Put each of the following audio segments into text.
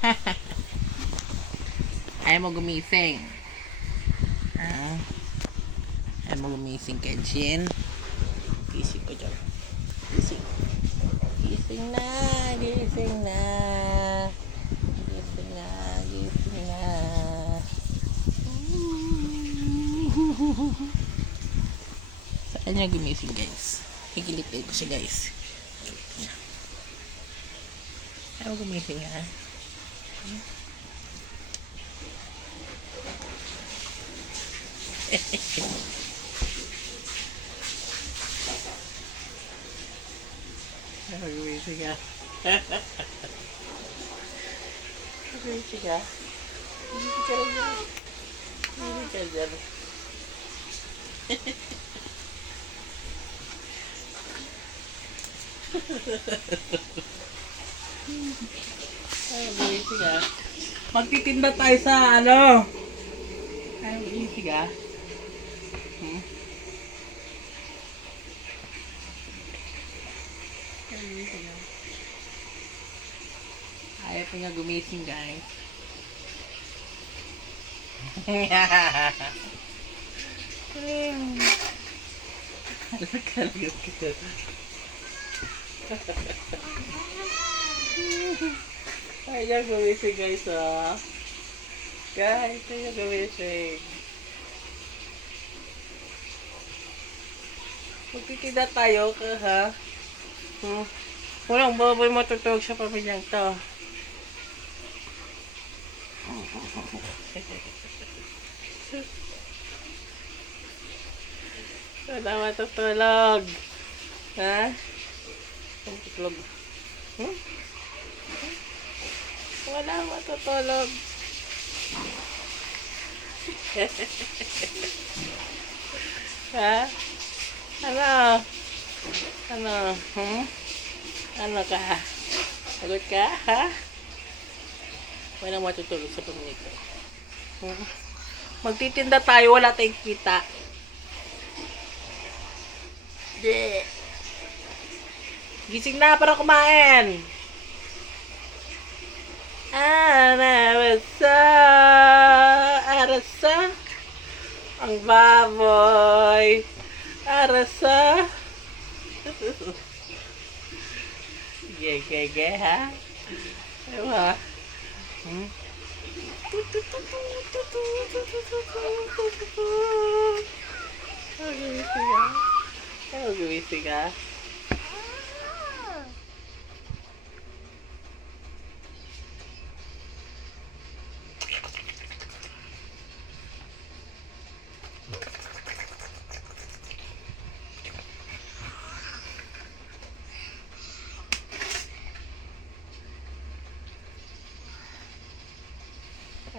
Ayaw mo gumising. Ah. Ayaw mo gumising, Kenshin. Gising ko dyan. Gising. Gising na, gising na. Gising na, gising na. Saan niya gumising, guys? Higilipin ko siya, guys. Ayaw gumising, ha? Gumising, ha? Gumising, ha? Gumising ka lang dyan. Gumising ka dyan. Ha? Magtitinda tayo sa ano? Ayaw gumising, ha? Hmm? Ayaw pa nga gumising, guys. Nakakaliyot ka. Ayaw gumising, guys, ah. Guys, ayaw gumising. Magtitinda tayo, ka, ha? Hmm. Walang baboy matutulog sa pamilyang to. Wala matutulog. Ha? Matutulog. Hmm? Wala matutulog. ha? Ano? Ano? Hmm? Ano ka? Sagot ka? Ha? Wala matutulog sa pamilya. Hmm? Magtitinda tayo, wala tayong kita. Di. Gising na para kumain. Arasa, arasa, ang baboy, arasa. Ge, ge, ge, ha? Ewa. Hmm? Gumising ka. Ang gumising ka.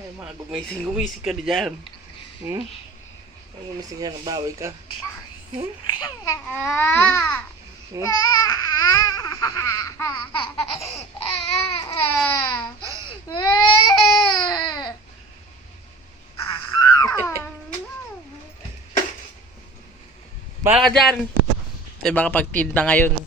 Ay, mga gumising, gumising ka na dyan. Hmm? Ay, gumising ka na, bawi ka. Hmm? Hmm? Bala ka dyan! Ay, baka pagtinda ngayon.